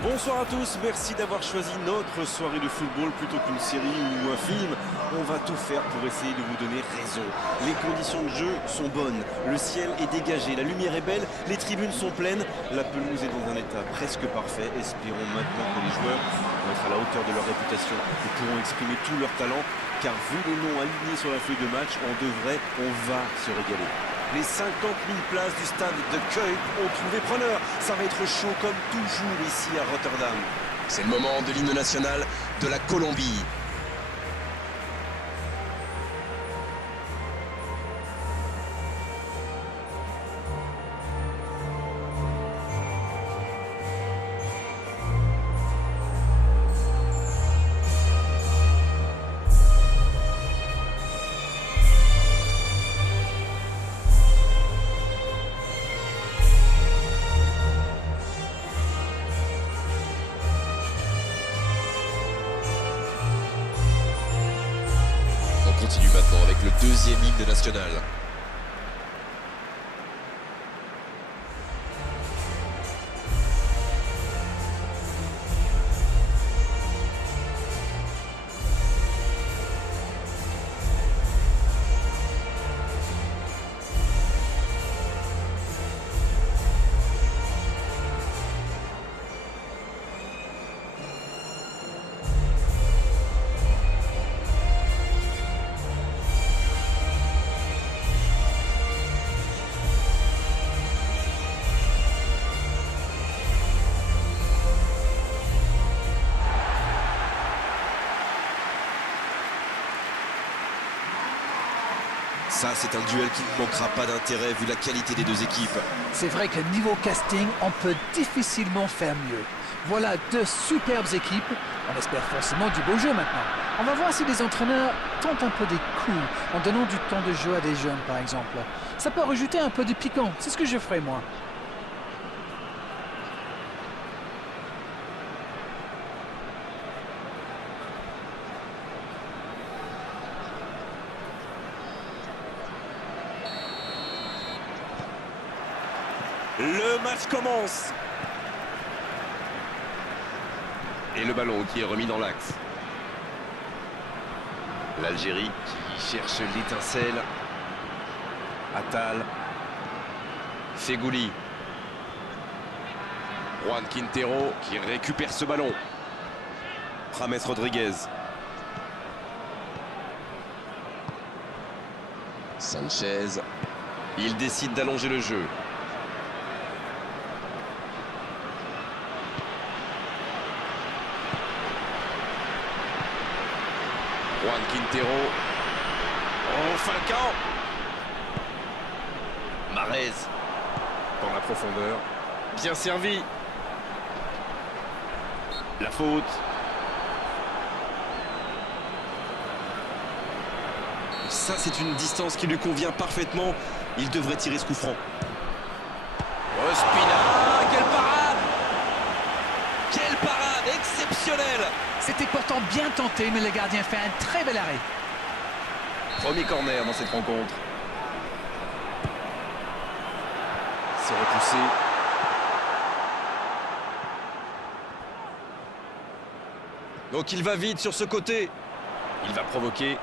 Bonsoir à tous, merci d'avoir choisi notre soirée de football plutôt qu'une série ou un film. On va tout faire pour essayer de vous donner raison. Les conditions de jeu sont bonnes, le ciel est dégagé, la lumière est belle, les tribunes sont pleines, la pelouse est dans un état presque parfait. Espérons maintenant que les joueurs vont être à la hauteur de leur réputation et pourront exprimer tout leur talent, car vu les noms alignés sur la feuille de match, on va se régaler. Les 50 000 places du stade de Kuip ont trouvé preneur. Ça va être chaud comme toujours ici à Rotterdam. C'est le moment de l'hymne national de la Colombie. On continue maintenant avec le deuxième hymne national. Ça, c'est un duel qui ne manquera pas d'intérêt vu la qualité des deux équipes. C'est vrai que niveau casting, on peut difficilement faire mieux. Voilà deux superbes équipes. On espère forcément du beau jeu maintenant. On va voir si les entraîneurs tentent un peu des coups en donnant du temps de jeu à des jeunes, par exemple. Ça peut rajouter un peu de piquant. C'est ce que je ferai, moi. Le match commence. Et le ballon qui est remis dans l'axe. L'Algérie qui cherche l'étincelle. Attal. Fegouli. Juan Quintero qui récupère ce ballon. James Rodriguez. Sanchez. Il décide d'allonger le jeu. Juan Quintero. Oh, Falcao. Mahrez. Dans la profondeur. Bien servi. La faute. Ça, c'est une distance qui lui convient parfaitement. Il devrait tirer ce coup franc. Ospina, quelle parade! Quelle parade exceptionnelle! C'était pourtant bien tenté, mais le gardien fait un très bel arrêt. Premier corner dans cette rencontre. C'est repoussé. Donc il va vite sur ce côté. Il va provoquer.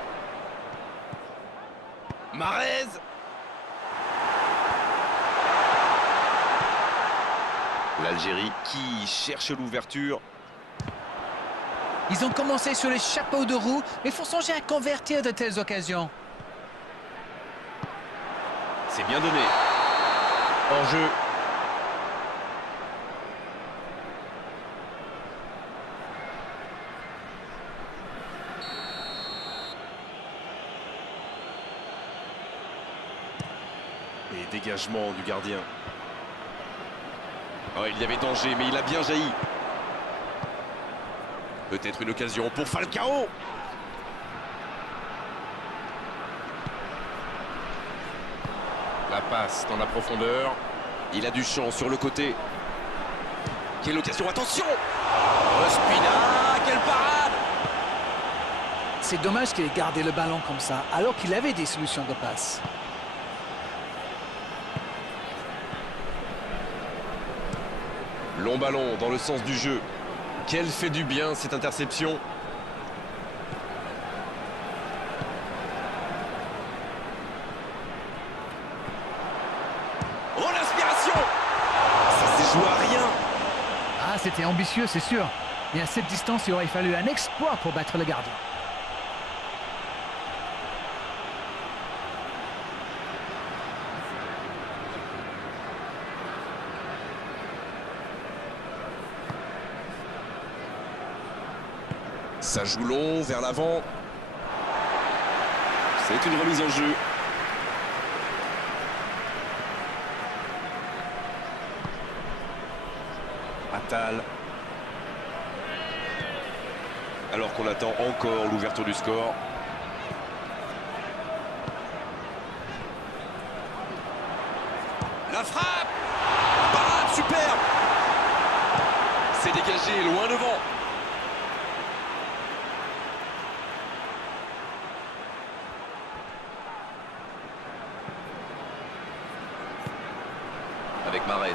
Mahrez. L'Algérie qui cherche l'ouverture. Ils ont commencé sur les chapeaux de roue, mais il faut songer à convertir de telles occasions. C'est bien donné. Hors-jeu. Et dégagement du gardien. Oh, il y avait danger, mais il a bien jailli. Peut-être une occasion pour Falcao. La passe dans la profondeur. Il a du champ sur le côté. Quelle occasion, attention! Ospina, quelle parade! C'est dommage qu'il ait gardé le ballon comme ça, alors qu'il avait des solutions de passe. Long ballon dans le sens du jeu. Quelle fait du bien cette interception. Oh l'inspiration. Ça s'est joué à rien. Ah, c'était ambitieux, c'est sûr. Mais à cette distance, il aurait fallu un exploit pour battre le gardien. Ça joue long vers l'avant. C'est une remise en jeu. Attal. Alors qu'on attend encore l'ouverture du score. La frappe. Parade superbe. C'est dégagé loin devant. Avec Marez.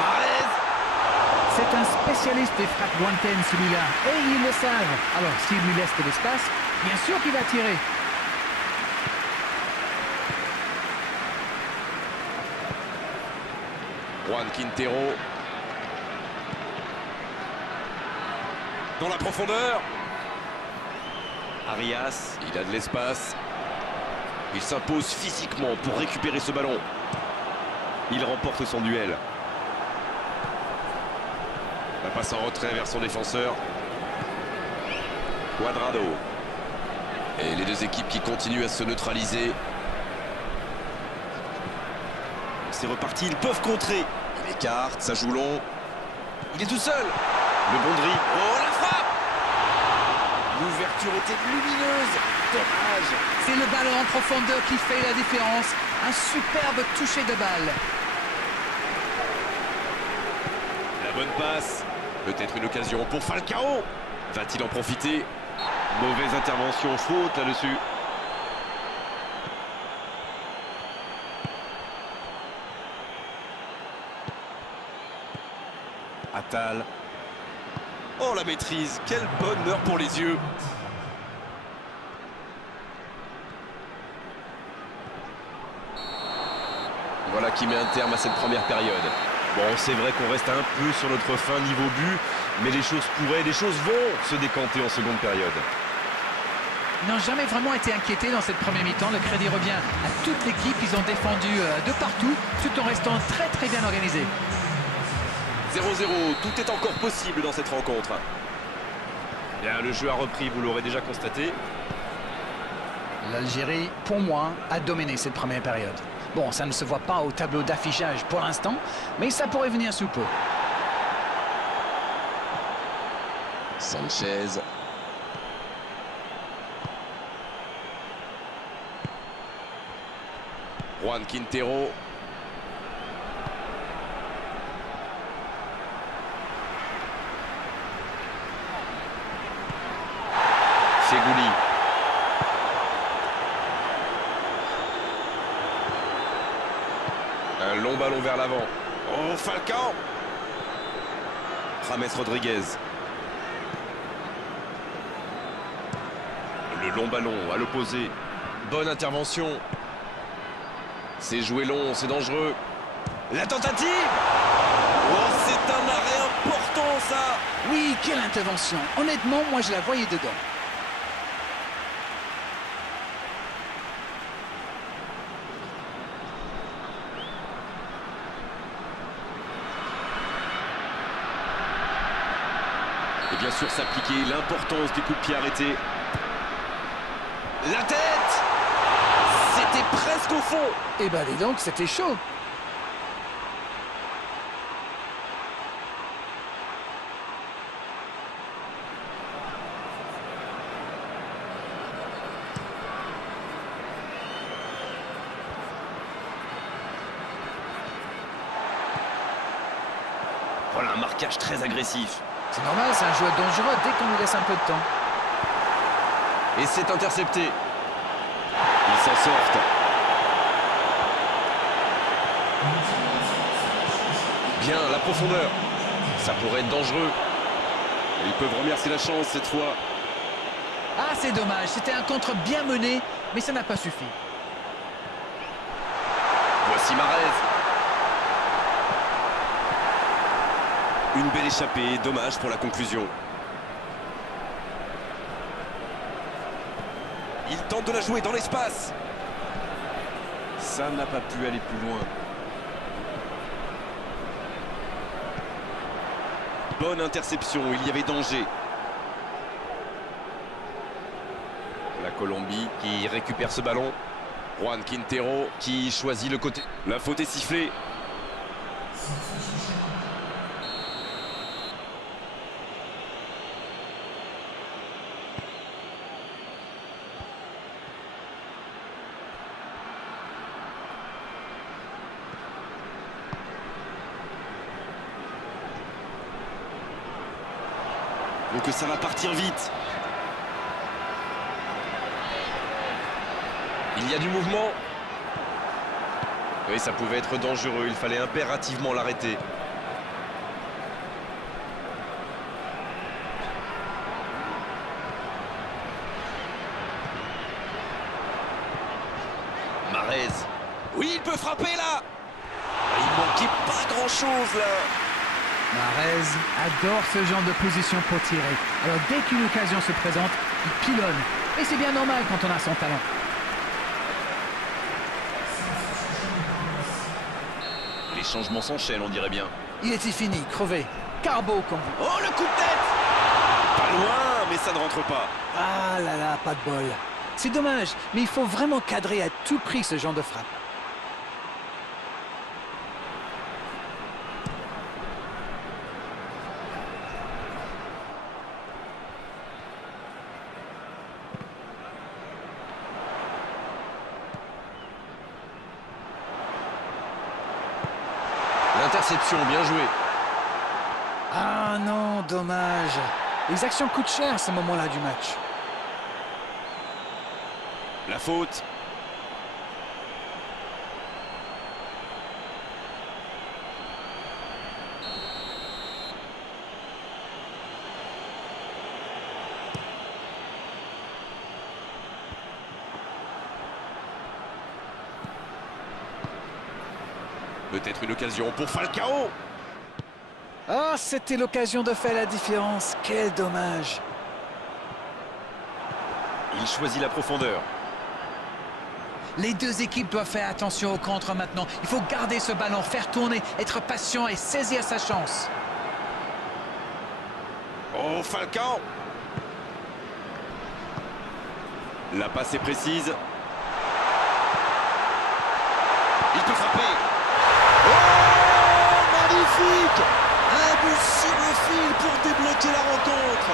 Marez. C'est un spécialiste des frappes lointaines, celui-là. Et ils le savent. Alors, s'il lui laisse de l'espace, bien sûr qu'il va tirer. Juan Quintero. Dans la profondeur. Arias. Il a de l'espace. Il s'impose physiquement pour récupérer ce ballon. Il remporte son duel. La passe en retrait vers son défenseur. Cuadrado. Et les deux équipes qui continuent à se neutraliser. C'est reparti, ils peuvent contrer. Il écarte, ça joue long. Il est tout seul. Le bon dribble. Oh la frappe. L'ouverture était lumineuse. Dommage. C'est le ballon en profondeur qui fait la différence. Un superbe toucher de balle. La bonne passe. Peut-être une occasion pour Falcao. Va-t-il en profiter? Mauvaise intervention, faute là-dessus. Attal. Oh la maîtrise. Quel bonheur pour les yeux. Voilà qui met un terme à cette première période. Bon, c'est vrai qu'on reste un peu sur notre fin niveau but, mais les choses vont se décanter en seconde période. Ils n'ont jamais vraiment été inquiétés dans cette première mi-temps. Le crédit revient à toute l'équipe. Ils ont défendu de partout, tout en restant très bien organisés. 0-0, tout est encore possible dans cette rencontre. Bien, le jeu a repris, vous l'aurez déjà constaté. L'Algérie, pour moi, a dominé cette première période. Bon, ça ne se voit pas au tableau d'affichage pour l'instant, mais ça pourrait venir sous peu. Sanchez. Juan Quintero. Feghouli. Un long ballon vers l'avant. Oh, Falcao. James Rodriguez. Le long ballon à l'opposé. Bonne intervention. C'est joué long, c'est dangereux. La tentative. Oh, c'est un arrêt important, ça. Oui, quelle intervention. Honnêtement, moi, je la voyais dedans. Et bien sûr, s'appliquer l'importance des coups de pied arrêtés. La tête. C'était presque au fond. Eh ben, dis donc, c'était chaud. Voilà un marquage très agressif. C'est normal, c'est un joueur dangereux dès qu'on lui laisse un peu de temps. Et c'est intercepté. Ils s'en sortent. Bien, la profondeur. Ça pourrait être dangereux. Et ils peuvent remercier la chance cette fois. Ah, c'est dommage, c'était un contre bien mené, mais ça n'a pas suffi. Voici Mahrez. Une belle échappée, dommage pour la conclusion. Il tente de la jouer dans l'espace. Ça n'a pas pu aller plus loin. Bonne interception, il y avait danger. La Colombie qui récupère ce ballon. Juan Quintero qui choisit le côté. La faute est sifflée. Donc ça va partir vite. Il y a du mouvement. Oui, ça pouvait être dangereux. Il fallait impérativement l'arrêter. Mahrez. Oui, il peut frapper là. Il manquait pas grand-chose là. Mahrez adore ce genre de position pour tirer. Alors dès qu'une occasion se présente, il pilonne. Et c'est bien normal quand on a son talent. Les changements s'enchaînent, on dirait bien. Il était fini, crevé. Carbo comme vous. Oh, le coup de tête. Pas loin, mais ça ne rentre pas. Ah là là, pas de bol. C'est dommage, mais il faut vraiment cadrer à tout prix ce genre de frappe. L'interception, bien joué. Ah non, dommage. Les actions coûtent cher à ce moment-là du match. La faute. Peut-être une occasion pour Falcao. Ah, c'était l'occasion de faire la différence. Quel dommage. Il choisit la profondeur. Les deux équipes doivent faire attention au contre maintenant. Il faut garder ce ballon, faire tourner, être patient et saisir sa chance. Oh, Falcao. La passe est précise. Il peut frapper. Oh, magnifique! Un but sur le fil pour débloquer la rencontre.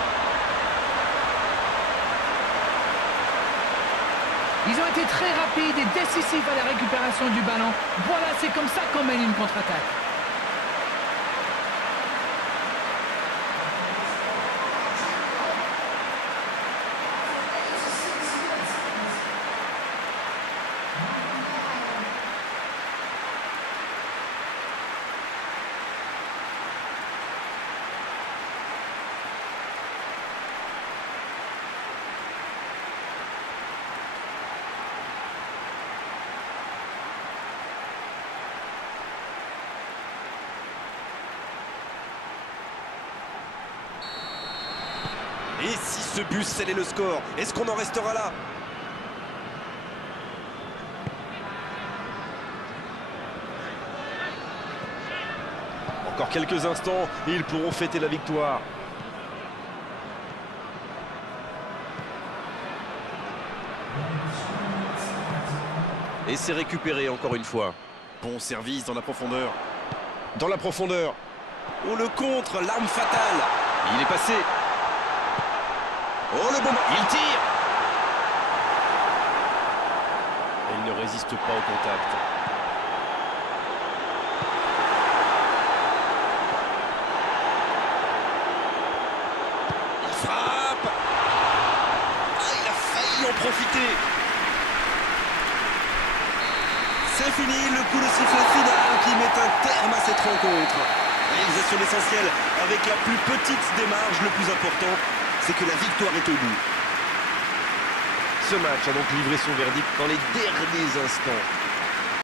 Ils ont été très rapides et décisifs à la récupération du ballon. Voilà, c'est comme ça qu'on mène une contre-attaque. Et si ce but scellait le score, est-ce qu'on en restera là? Encore quelques instants et ils pourront fêter la victoire. Et c'est récupéré encore une fois. Bon service dans la profondeur. Dans la profondeur. Oh, le contre, l'arme fatale. Il est passé. Oh, le bon. Il tire. Et il ne résiste pas au contact. Il frappe. Ah, il a failli en profiter. C'est fini, le coup de sifflet final qui met un terme à cette rencontre. Réalisation l'essentiel avec la plus petite des marges. Le plus important, c'est que la victoire est au bout. Ce match a donc livré son verdict dans les derniers instants.